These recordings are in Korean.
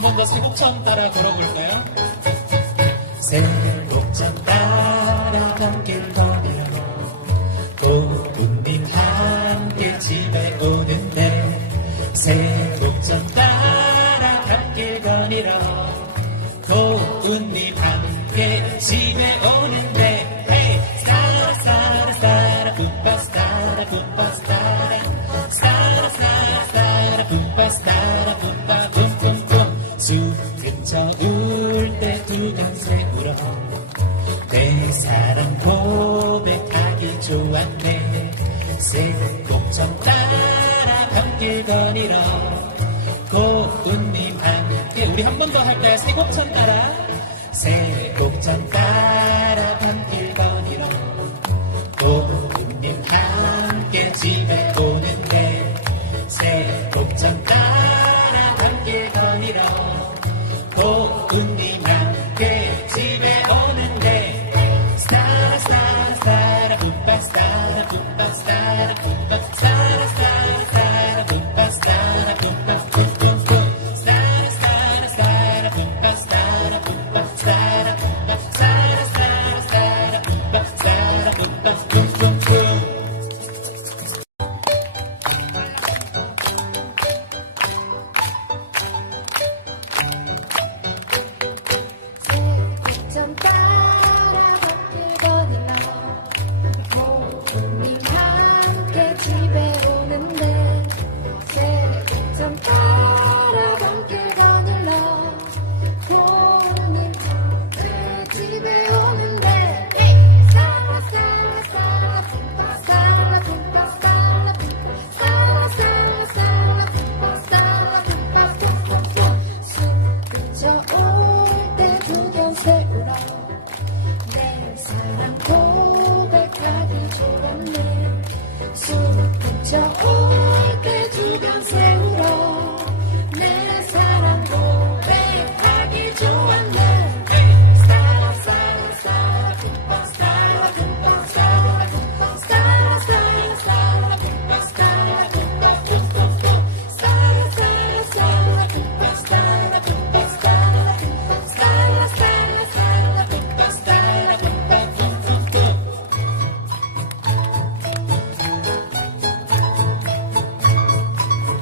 한 번 더 세곡참 따라 걸어볼까요? 새곡창 따라 넘길 거리로 고군님 함께 집에 오는데 새곡창 따라 갓길 거리로 고군님 함께 집에 오는데 물건이라 고운님 함께 우리 한 번 더 할까요? 세곡천 따라 세곡천 따라 밤길거리로 고운님 함께 집에 오는데 세곡천 따라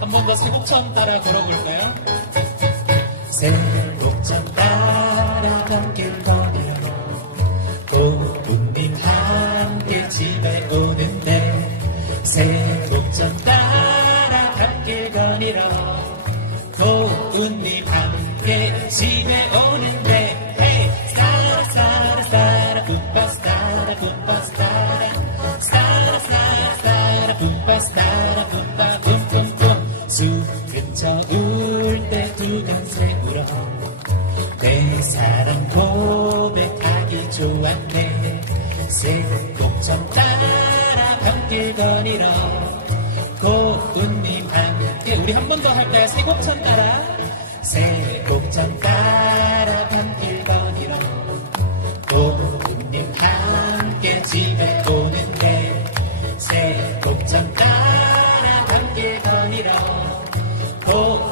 한 번 더 세곡참 따라 걸어볼까요? 세곡참 따라 넘길 거리로 고운님 함께 집에 오는데 세곡참 따라 담길 거리로 고운님 함께 집에 오는데 저울 때두간세 울어 내 사랑 고백하기 좋았네. 새곡좀 따라 밤길 거리러 고운님 함께 우리 한 번 더 할까 새 곡천 따라. 새곡천 따라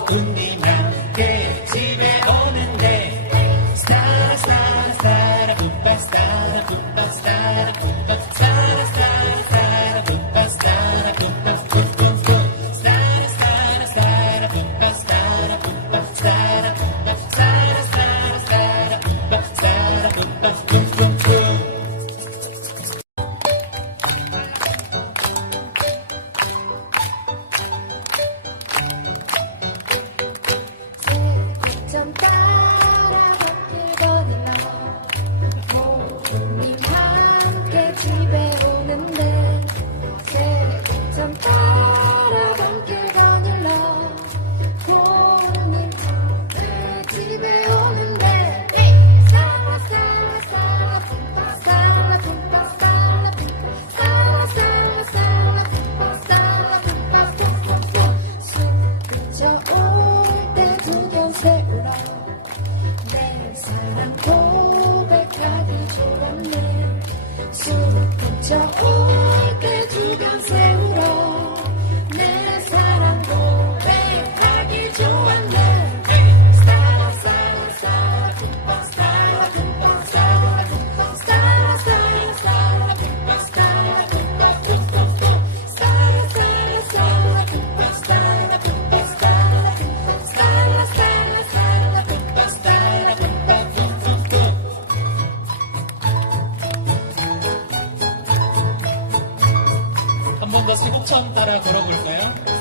Undi. 따라 걸어볼까요?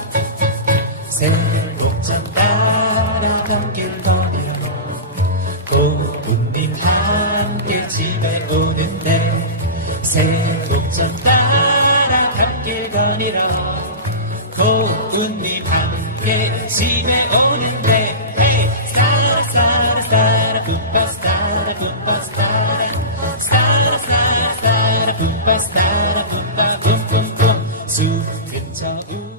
tell you.